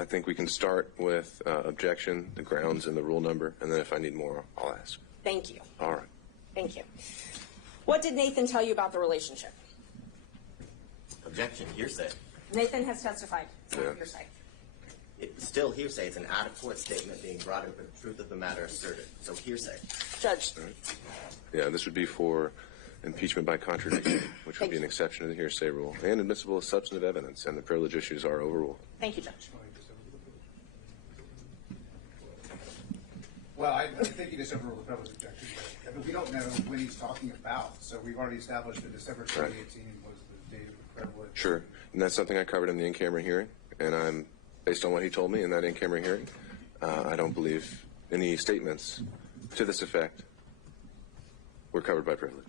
I think we can start with objection, the grounds, and the rule number, and then if I need more, I'll ask. Thank you. All right. Thank you. What did Nathan tell you about the relationship? Objection, hearsay. Nathan has testified. It's not hearsay. It's still hearsay. It's an out-of-court statement being brought in for the truth of the matter asserted. So hearsay. Judge. All right. Yeah, this would be for impeachment by contradiction, which would be an exception to the hearsay rule, and admissible as substantive evidence, and the privilege issues are overruled. Thank you, Judge. Well, I think you just overruled the privilege objection, but we don't know when he's talking about. So we've already established that December 2018 was the date of the privilege. Sure, and that's something I covered in the in-camera hearing, and based on what he told me in that in-camera hearing, I don't believe any statements to this effect were covered by privilege.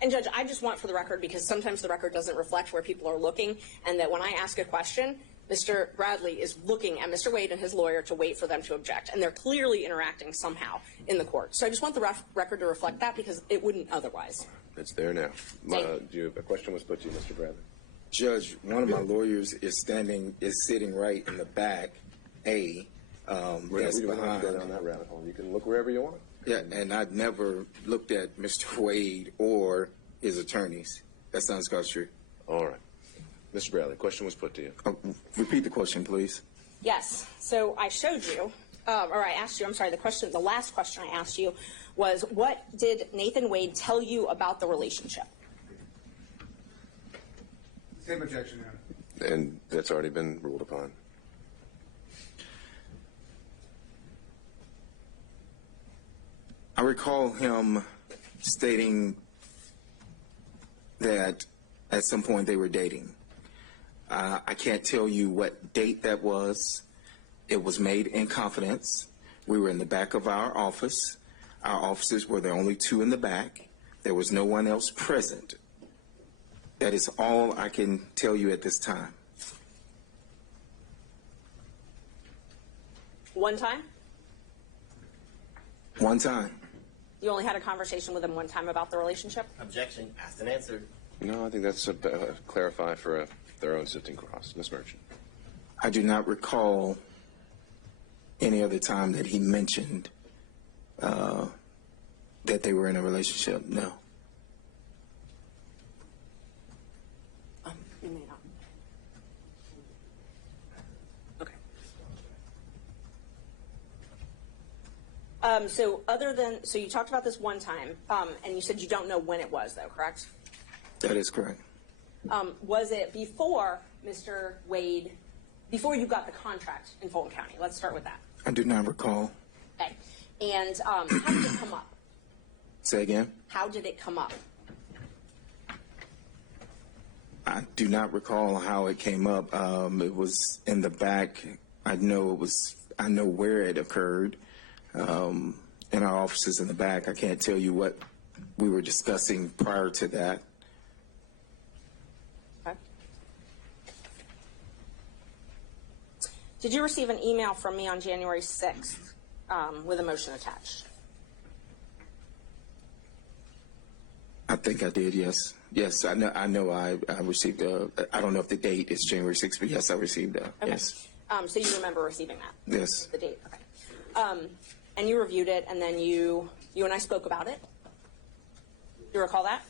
And Judge, I just want for the record, because sometimes the record doesn't reflect where people are looking, and that when I ask a question, Mr. Bradley is looking at Mr. Wade and his lawyer to wait for them to object, and they're clearly interacting somehow in the court. So I just want the record to reflect that, because it wouldn't otherwise. It's there now. A question was put to you, Mr. Bradley. Judge, one of my lawyers is sitting right in the back, that's behind. We don't have to go down that rabbit hole. You can look wherever you want. Yeah, and I'd never looked at Mr. Wade or his attorneys. That sounds true. All right. Mr. Bradley, question was put to you. Repeat the question, please. Yes. So I showed you, or I asked you, I'm sorry, the last question I asked you was, what did Nathan Wade tell you about the relationship? Same objection, Your Honor. And that's already been ruled upon. I recall him stating that at some point they were dating. I can't tell you what date that was. It was made in confidence. We were in the back of our office. Our offices were the only two in the back. There was no one else present. That is all I can tell you at this time. One time? One time. You only had a conversation with him one time about the relationship? Objection, asked and answered. No, I think that's clarify for their own sifting cross. Ms. Merchant. I do not recall any other time that he mentioned that they were in a relationship. No. You may not. Okay. So you talked about this one time, and you said you don't know when it was, though, correct? That is correct. Was it before Mr. Wade, before you got the contract in Fulton County? Let's start with that. I do not recall. Okay. And how did it come up? Say again? How did it come up? I do not recall how it came up. It was in the back. I know where it occurred. In our offices in the back. I can't tell you what we were discussing prior to that. Okay. Did you receive an email from me on January 6th with a motion attached? I think I did, yes. Yes, I know I received I don't know if the date is January 6th, but yes, I received Okay. yes. So you remember receiving that? Yes. The date, okay. And you reviewed it, and then you and I spoke about it. Do you recall that?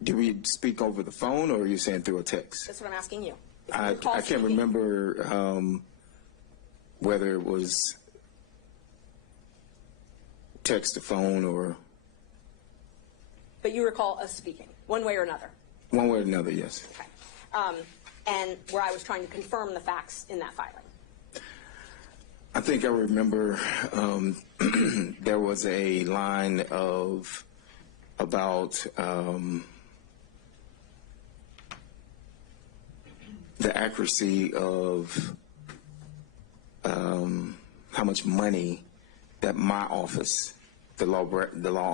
Do we speak over the phone, or are you saying through a text? That's what I'm asking you. I can't remember whether it was text to phone or... But you recall us speaking, one way or another? One way or another, yes. Okay. And where I was trying to confirm the facts in that filing. I think I remember there was a line of about the accuracy of how much money that my office, the law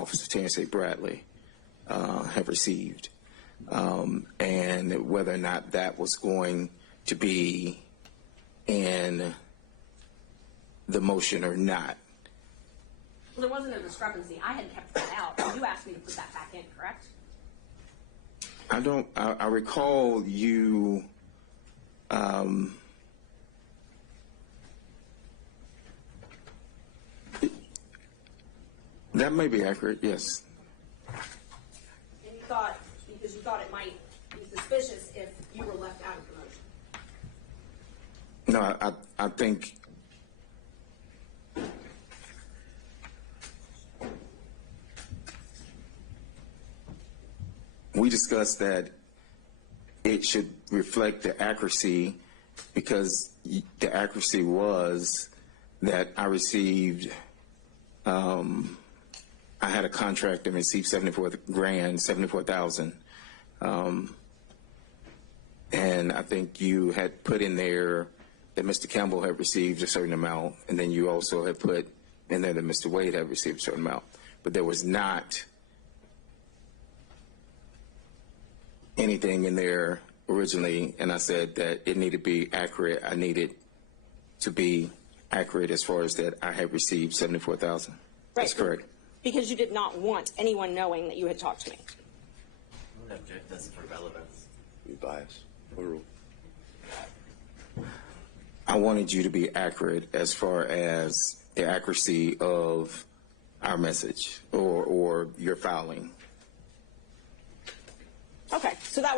office of Terrence Bradley, have received, and whether or not that was going to be in the motion or not. Well, there wasn't a discrepancy. I had kept that out. You asked asked me to put that back in, correct? I recall you, that may be accurate, yes. And you thought, because you thought it might be suspicious if you were left out of promotion. No, I think we discussed that it should reflect the accuracy, because the accuracy was that I received, I had a contract and received $74,000. And I think you had put in there that Mr. Campbell had received a certain amount, and then you also had put in there that Mr. Wade had received a certain amount. But there was not anything in there originally, and I said that it needed to be accurate. I needed to be accurate as far as that I had received $74,000. Right. That's correct. Because you did not want anyone knowing that you had talked to me. I would object this for relevance. You bias. Overruled. I wanted you to be accurate as far as the accuracy of our message or your filing. Okay, so that